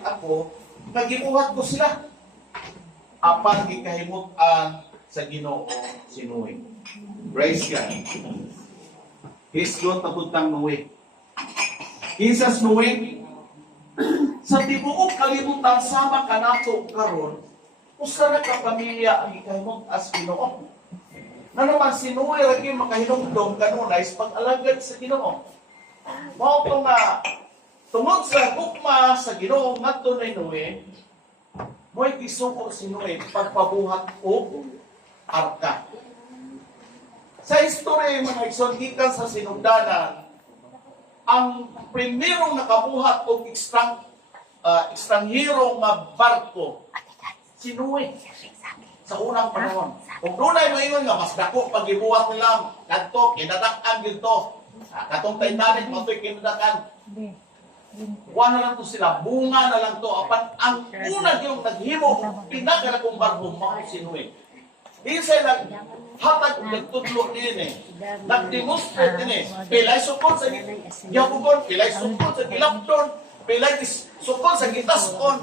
balik ako, nagibuhat ko sila. Apan gikahimut-an sa Ginoo sinuwi. Praise God. Hisgot tabutang nuwi. Kinsas nuwi, sa tibuok kalibutan sama kanato karon, usa na ka pamilya ang gikahimut as Ginoo. Na naman sinuwi ra gyud makahinumdom kanunay sa pag-alagad sa Ginoo. Mao to nga tungod sa hukma sa Ginoo ngadto nay nuwi, mo'y gisuko sinuwi pagpabuhat og arka. Sa istorya mga igsoon gikan sa sinugdanan, ang primerong nakabuhat og ekstranghero nga barko sinuwi sa unang panahon. Kung dunay moingon nga mas dako pag gibuhat nila kadto kinadak-an gyud to. Katong Titanic mo to'y kinadakan. Kuha na lang to sila, bunga na lang to. Apan ang una yung naghimo, pinagkalagong barko, mga sinuwi. Di sila hatag nagtudlo din nag-demonstrate din pilay sukod sa giyabukon, pilay sukod sa gilapdon, pilay sukod sa gitaskon.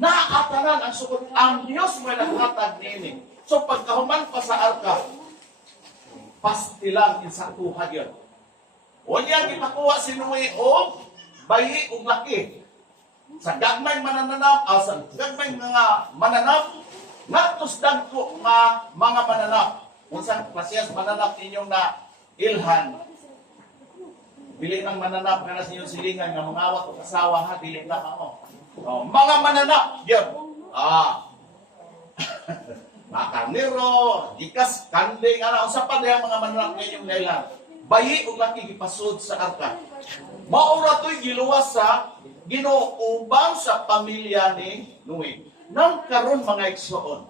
Naatanan ang sukod. Ang Diyos may naghatag din So pagkahuman pa sa arka, pastilang insaktuhan yun. O niya ginakuha sinuwi o bayi o laki. Sa gagmay mananap, sa gagmay mga mananap, ngatos dagko mga mananap. Unsang klasiyas mananap inyong na ilhan. Bili ng mananap kana sa inyong silingan nga mangawat o kasawa ha, dili na ako. Mga mananap, yun. Mga karnero, gikas, kanding, unsa pa diha mga mananap ngayong nailan. Bayi o laki gipasod sa arka. Maura to'y giluwas sa Ginoo ubang sa pamilya ni Noe. Nang karon mga igsoon.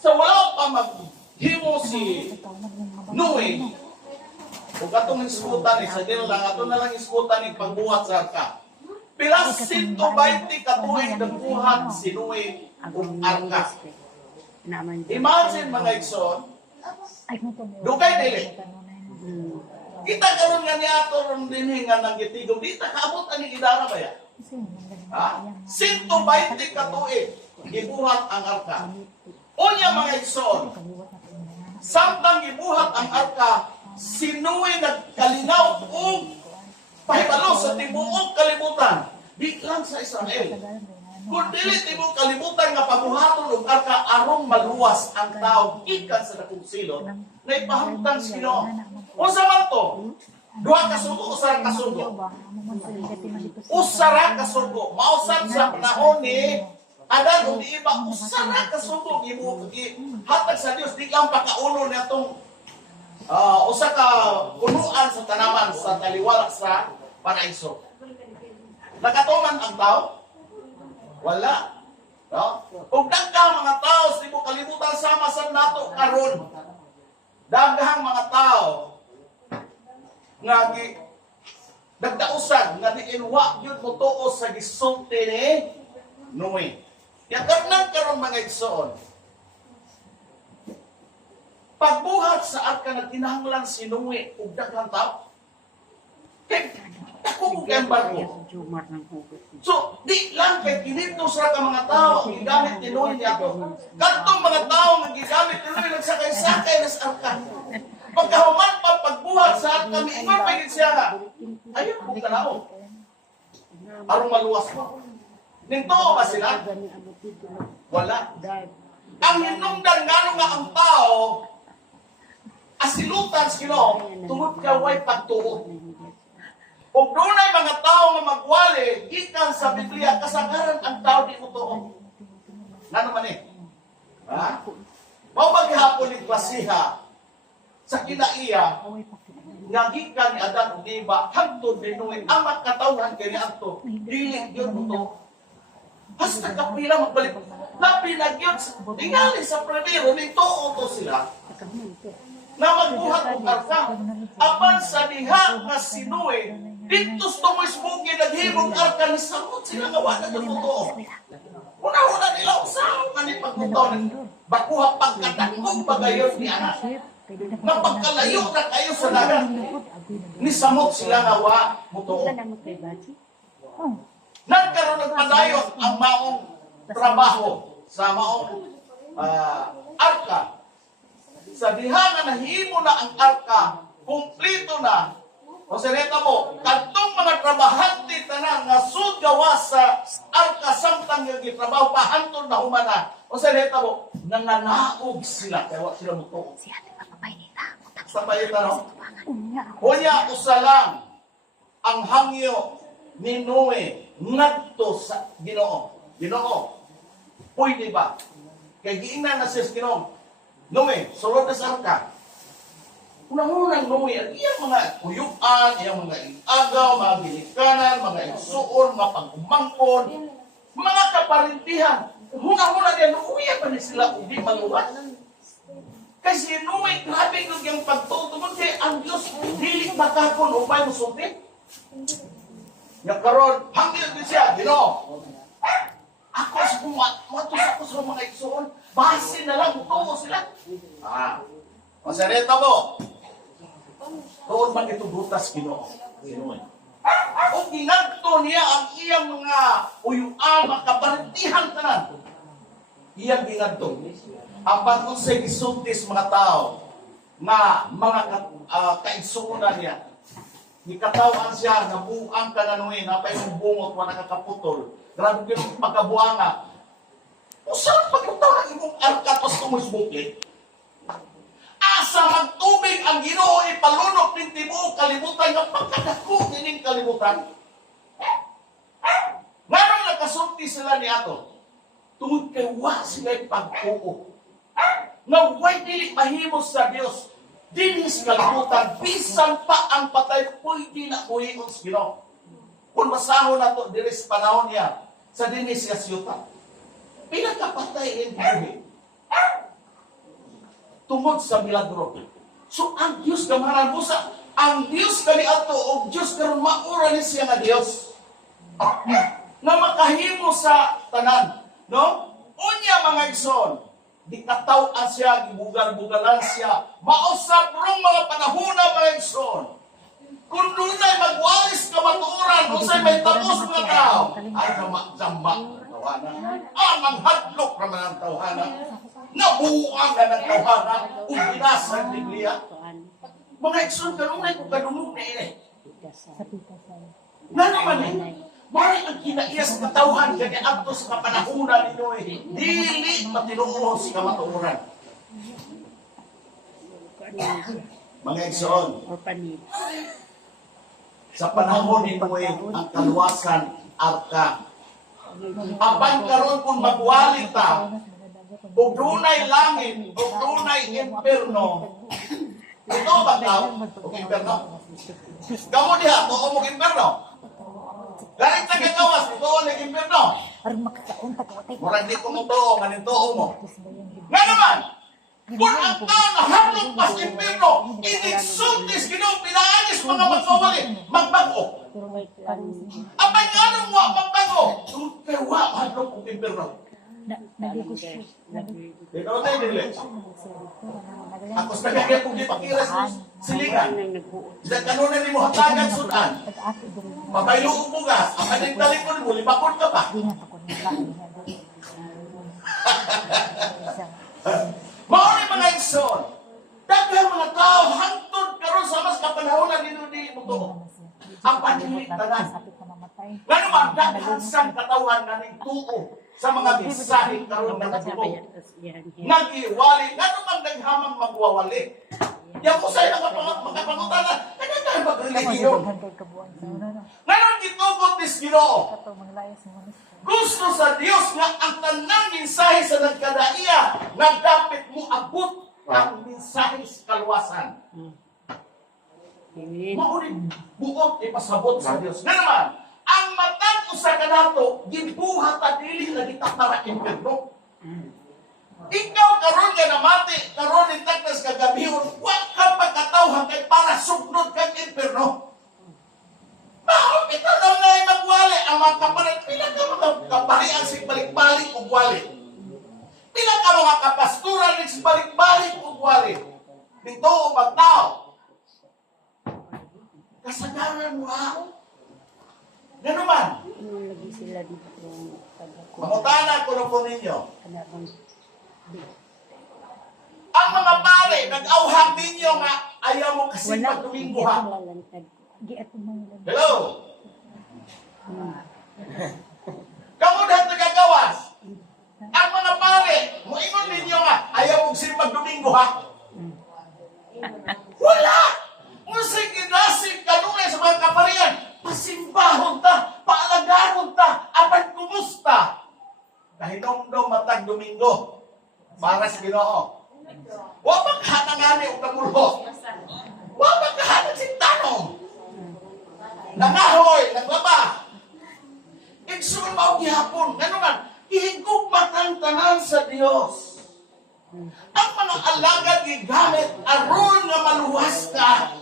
Sa wala pa maghimo si Noe, kung katong iskutan sa dil lang, ato na lang iskutan ng pagbuhat sa arka. Pilas 120 katuig nagbuhat si Noe ug arka. Imagine mga igsoon, dugay dili. Kita karon nga ni ato ron dinhi nga naggitigom, di ta kaabot ani idara ba ya? 120 katuig gibuhat ang arka. Unya mga igsoon, samtang gibuhat ang arka, sinuwi nagkalinaw og pahibalo sa tibuok kalibutan, di lang sa Israel. Kung dili tibuok kalibutan nga pabuhaton og arka aron maluwas ang tao gikan sa dakong silot, na ipahangtang sa Ginoo. Unsa man to? Duha ka sugo, usa ka sugo. Usara ka sugo. Mausap sa panahon ni Adan o di iba, usara ka sugo. Hatag sa Dios, di lang pakaulo na itong usa ka punuan sa tanaman sa taliwala sa paraiso. Nakatuman ang tao? Wala. No? Kung daghang mga tao, sa ibo kalibutan sama sa nato karon. Daghang mga tao nga nagdausag nga diinwa gyud mo tuo sa gisulti ni Noe. Yakap nang karon mga igsoon. Pagbuhat sa arka nagkinahanglan si Noe ug daghang tao. Ako kung kayang barko. So, di lang kay kinito sa ka mga tao ang gigamit ni Noe niya ako. Katong mga tao nga gigamit ni Noe nagsakay-sakay na sa arka. Pagkahuman pa pagbuhat sa arka, miingon pa yun siya nga. Ayun kung kanao. Arong maluwas mo. Nintoo ba sila? Wala. Ang hinungdan nga nga ang tao, asilutan sa Ginoo, tungod ka way pagtuo. Kung doon ay mga tao nga magwali, gikan sa Biblia, kasagaran ang tao di mo tuo. Nga naman eh. Ha? Mabaghapon ni klasiha sa kinaiya, nga gikan ni Adan ug Eva, hangtod ni Noe, amat katawhan kay ni Anto, dili yun mo to. Hasta kapila magbalik. Napinagyod, tingali sa primero, ni tuo to sila, na magbuhat og arka. Apan sa diha nga si Noe, dito sa tumoy naghimong arka ni samot sila nga wala na totoo. Una-una nila usaw nga ni pagtutaw ng bakuha pagkadakong bagayon ni anak. Napagkalayo na kayo sa dagat. Ni samot sila nga wa totoo. Nagkaroon ng padayon ang maong trabaho sa maong arka. Sa diha nga nahimo na ang arka, kumplito na. O sineta mo, kadtong mga trabahante tanan nga sud gawas sa arka samtang nga gitrabaho pa hantod na humana. O sineta mo, nanganaog sila kaya wa sila mutuo. Sa payita no? Kunya usa lang ang hangyo ni Noe ngadto sa Ginoo. Ginoo, pwede ba? Kay giingnan na siya Ginoo. Noe, sulod na sa arka. Unang-unang Noe, ang iyang mga kuyuan, iyang mga agaw, mga ginikanan, mga igsuon, mga pagumangkon, mga kaparintihan. Unang-unang yan, uya pa ni sila ubi maluwas. Kasi Noe, grabe yung pagtutugod kay ang Diyos, dili makakon upay musulti. Yung karon, hanggang din siya, Ginoo. Ako sa kumatos ako sa mga igsuon, base na lang, tuo sila. Masarita mo. Doon man ito butas Ginoo. O ginagto niya ang iyang mga uyuan, mga kabarantihan tanan. Iyang ginagto. Ang pagkong sa gisultis mga tao na mga kaigsuunan niya. Ikatawan siya, nabuang ka na nuhin, napay yung bungot, wala nakakaputol. Grabe yung pagkabuanga. O saan pagkutaw ng imong arkatos tumusbukit? Asa magtubig ang Ginoo ipalunok ng tibuok kalibutan ng pagkadako kining kalibutan. Nganong nakasulti sila ni ato? Tungod kay wa sila pagtuo. Nga way dili mahimos sa Dios. Dinis kalibutan bisan pa ang patay pwede na uhion sa Ginoo. Kung masahon na to diri sa panahon niya sa dinis nga siyuta. Pinagkapatay ang buhi. Tungod sa milagro. So ang Dios gamaran mo sa ang Dios kani ato o Dios karon maura ni siya nga Dios. Na makahimo sa tanan, no? Unya mga igsoon, di kataw-an siya, gibugal-bugalan siya. Mausap rong mga panahona mga igsoon. Kung dunay magwalis ka matuoran, kung sa'y may tapos mga tao, ay jamba tawanan. Ang hadlok naman ang tawanan. Nabuang na ng tawhana kung binasa ang Biblia. Mga ikson, kanunay kung kanunong na ini. Na naman eh, mari ang kinaiyas katawhan kaya abto sa kapanahunan ninyo eh. Dili matinuo sa kamatuuran. Mga ikson, sa panahon ninyo eh, ang kaluwasan, arka. Abang karon kung magwalit ta, o dunay langit, o dunay imperno. Ito ba tao? O imperno? Kamu diha, tuo mo imperno? Galing na kagawas, tuo na imperno? Murag di ko mo tuo, galing tuo mo. Nga naman, kung ang tao na hablog pas imperno, inigsultis, Ginoo, pinaanis mga magmawali, magbago. Abay nga nung magbago, kaya wa, hablog kong imperno. Ikaw tayo dili. Ako sa kagaya kung di pakiras mo silingan. Sa kanunan ni mo hatagan sudan. Pabaylo ubugas. Ang aning talikon mo, libakon ka pa. Mauni mga igsoon. Daghang mga tao hangtod karon sa mas kapanahonan ni mo to. Ang panilit tanan. Nga naman, daghan sang katawan na ning tuo sa mga bisahin karon nga natubo. Nagiwali, nga naman naghamang magwawali. Yan ko sa'yo magkapangutana, kanya tayo mag-religiyon. Ngayon gitugot ni Ginoo. Gusto sa Dios nga ang tanang mensahe sa nagkadaiya nga dapat mo abot ang mensahe sa kaluwasan. Maulit buot ipasabot sa Dios. Nga naman, ang matang usa kanato gibuhat at dili na kita para imperno. Ikaw karon nga namati, karon ni tagnas kagabihon, wa ka pagkatawhan kay para sugnod kag imperno. Mao bitaw na nay magwali ang mga kapalit, pila ka mga kaparian sig balik-balik og wali. Pila ka mga kapastoran sig balik-balik og wali. Dito magtao. Kasagaran mo ha. Ganun man. Lagi sila dito yung Mangutana ko na po ninyo. kanabang Ang mga pare, nag-auhag ninyo nga ayaw mo kasi wala. pag-Domingo Di ha. ako lalantad. Di ako manglantad. Hello? Kamu na tagagawas. Ang mga pare, moingon ninyo nga ayaw mo kasi pag-Domingo ha. Wala! Musik inasig kanunay sa mga kaparian. Pasimbahon ta, paalagahon ta, aban kumusta. Kahinomdom matag Domingo. Para sa Ginoo. Wa maghanangani og kamulho. Wa maghahanang si tanong. Nangahoy, naglaba. Igsoon mao gihapon, ngano man, ihigugma kang tanan sa Dios. Ang mga alagad gigamit aron nga maluwas ka.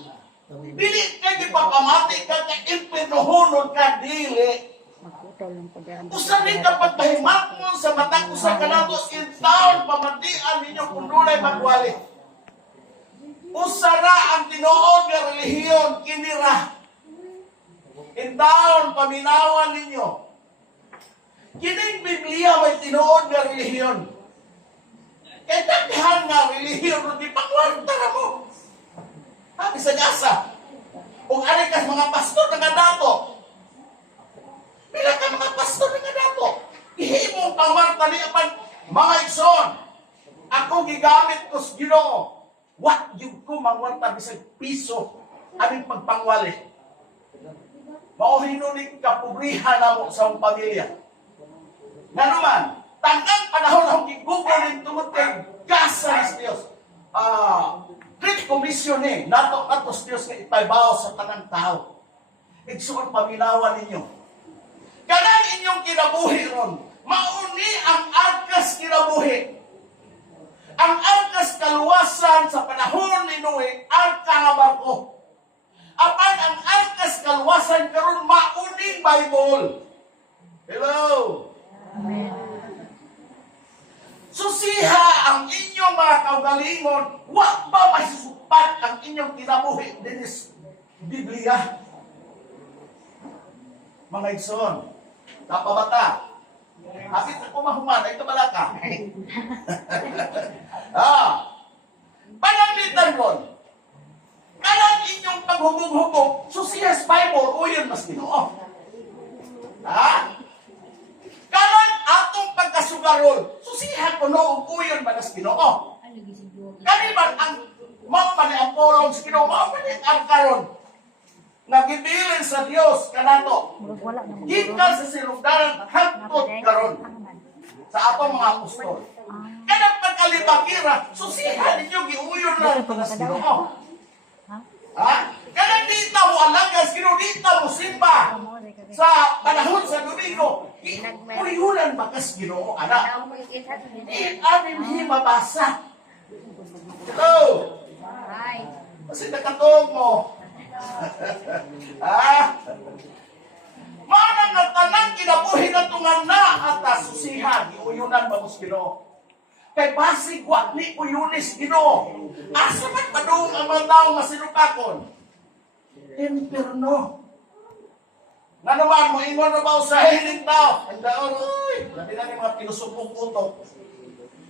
Dili ka gipapamati ka kay impenohonon ka dili. Makutaw lang po dyan. Usa ni kapag pahimat mo sa matang usa ka nato in taon pamatian ninyo kung dunay magwali. Usara ang tinuod nga relihiyon kinira. In taon paminawan ninyo. Kining Biblia may tinuod nga relihiyon. Kaya daghan nga relihiyon di pangwarta na mo. Habi sa gasa. Kung ari ka mga pastor nga dato. Pila ka mga pastor nga dato. Ihimong pangwarta ni apan mga igsoon. Ako gigamit ko sa Ginoo. What yung ko mangwarta bisag piso aming pagpangwali. Mauhino ni kapobrihan na mo sa mong pamilya. Nga naman, tanggang panahon akong gigugo ng tungod kay gasa ni Diyos. Great Commission nato atos Diyos nga ipaybaw sa tanang tao. Igsuon paminawan ninyo. Kanang inyong kinabuhi ron, mauni ang arkas kinabuhi. Ang arkas kaluwasan sa panahon ni Noe, arka nga barko. Apan ang arkas kaluwasan karon mauning Bible. Hello. Amen. Susiha ang inyong mga kaugalingon, wa ba masusupat ang inyong kinabuhi dinis Biblia. Mga igsoon, kapabata, hapit ako mahuman, ay kabalaka. Pananglitan ron, kanang inyong paghubog-hubog, susiha sa Bible, o yun mas Ginoo. Kanang atong pagkasugaron, susiha ko noong uyon manas Ginoo. Kaniban ang mga maniapolong sa Ginoo, mga maniangkaron, nagibilin sa Dios kanato. Murag wala na mo. Gikan sa silugdaran hangtod karon sa atong mga apostol. Kanang pagkalibakira, susiha ninyo giuyon lang manas Ginoo. Kanang dita mo alagas, Ginoo dita mo simba. Sa panahon sa Domingo, uyunan bakas Ginoo, anak. Amin himabasa. Hello? Kasi nakatog mo. Manang nga tanang kinabuhi na tungan na at susihan, iuyunan ba mo sa Ginoo? Kay basig wa ni uyunis Ginoo. Asa man padung ang mga tao masinupakon? Imperno. Nga naman, moingon na ba sa hiling tao? Ang daon, uy, labi na ni mga pinusupong utok.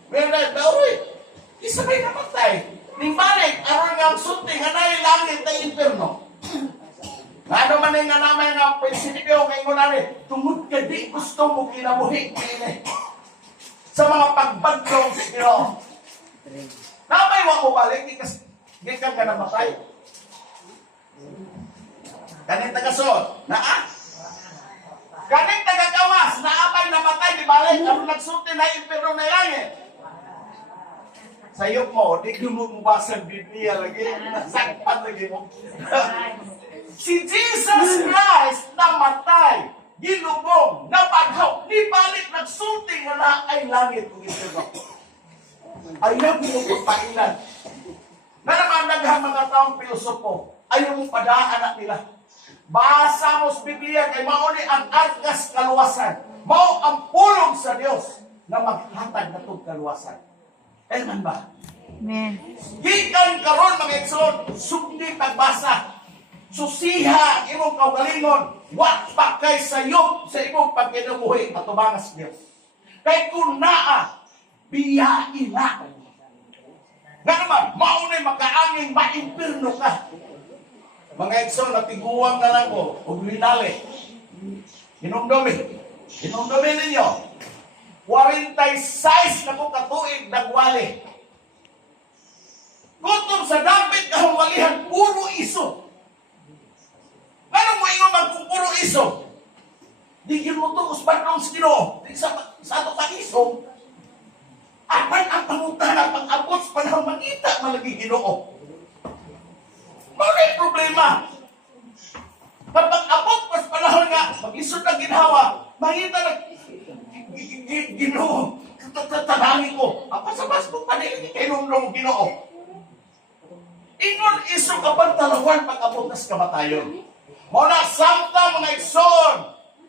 Well, daon, uy, isabay namatay. Ning balik, aron nga ang sulti, nga na langit na imperno. Nga naman nga naman nga prinsipyo, nga ingon na tungod ka di gusto mo kinabuhi. Sa mga pagbadlong sa Ginoo. Namay wa mo balik, di ka namatay. Kanin tagasod, kaning tagagawas na apay namatay di balik ang nagsulti na imperno na langit. Sayop mo, di mo mabasa ang Biblia lagi, nasakpan lagi mo. Si Jesus Christ namatay, gilubong, napaghaw, di balik nagsulti nga na ay langit kung imperno. Ayaw mo pagpailan. Na naman naghang mga taong pilosopo, ayaw mo padaanan nila. Basa mo sa Biblia kay mauni ang arkas kaluwasan. Mao ang pulong sa Dios na maghatag natong kaluwasan. Amen ba? Amen. Gikan karon mga igsoon, sugdi pagbasa. Susiha ang imong kaugalingon. Wa pa kay sayop sa imong pagkinabuhi atubangas Dios. Kay kun naa biyain na. Nga naman, maunay makaangin, maimpirno ka. Mga igsoon, natiguang na lang ko, huwag linali. Hinumdumi ninyo. 46 na kong katuig nagwali. Kutom sa David kahawalihan, puro iso. Anong mo ingon kung puro iso? Digil mo ito, usbandong sino. Sa ato ka iso. Apan ang pangutana, pag-abot sa panahon mangita, malagi Ginoo. May problema. Kapag abot pa sa panahon nga, mag-isod na ginhawa, mangita na Ginoo. Tatanangin ko. Apa sa mas kong panilin kay nung Ginoo. Ingon iso kapag talawan pag-abot na sa kamatayon. Muna samta mga igsoon,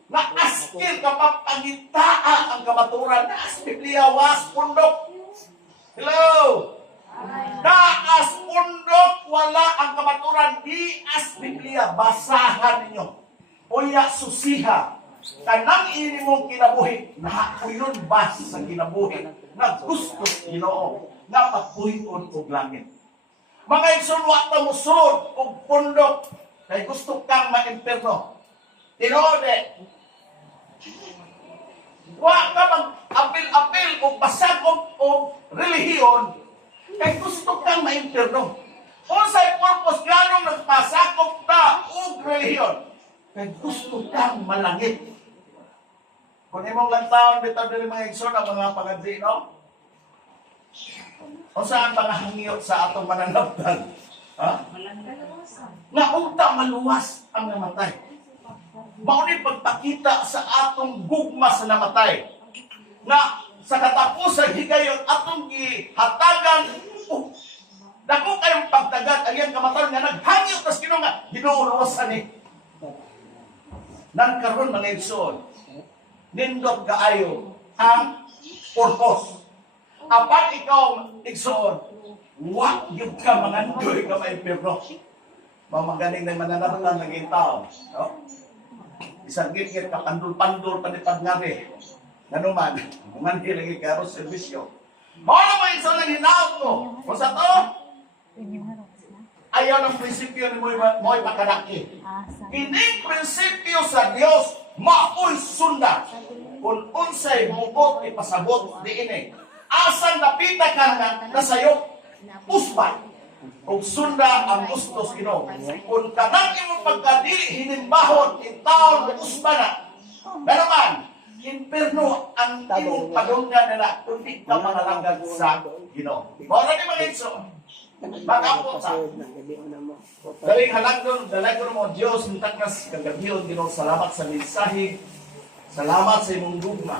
na askil kapag pangitaa ang kamaturan, na as Biblia, was pundok. Hello? Naas pundok, wala ang kamaturan, di as Biblia, basahan ninyo. Uya susiha, kanang ini mong kinabuhi, nakuyon bas sa kinabuhi, na gusto Ginoo, na pagpuyon og langit. Mga igsoon, ta musod og pundok, kay gusto kang ma-imperno. Tinode, wa ka mag-apil-apil o basagop o relihiyon kay gusto kang ma-imperno. Kung sa'y purpose ganong nagpasakop ka o relihiyon kay gusto kang malangit. Kung imong lantaon bitaw dili mga igsoon ang mga pangadri, no? Kung saan pangahangiyot sa atong mananabtan? Ha? Nga unta maluwas ang namatay. Mauni pagpakita sa atong gugma sa namatay. Nga sa katapusan higayon atong gihatagan dako kayong pagtagad ang iyang kamatayon nga naghangyo tas Ginoo nga ginuuluwasan ni. Nang karon mga igsoon, nindot kaayo ang purpose. Apan ikaw igsoon, wa gyud ka mangandoy ka maipirno. Mamagaling na mananabtan ng tao, no? Isang git-git ka pandul-pandul panipad nga rin. Nanuman, mandi lagi karo servisyo. Mao ba isa lang hinaot ko? Kung sa to, ayaw ng prinsipyo ni mo'y makanaki. Kining prinsipyo sa Dios mao'y sunda. Kung unsay muot ipasabot di ini. Asan napita ka nga nasayop, usban. Kung sunda ang gustos Ginoo. Kung kanang imong pagkadili hinimbahon in taon usban na. Naman, imperno ang imong padunggan nila kundi ka manalangag sa Ginoo. Mao ni mga igsoon. Magapot sa. Daling halagdon, dalagdon mo Dios ng takas kagabiyon Ginoo. Salamat sa mensahe. Salamat sa imong gugma.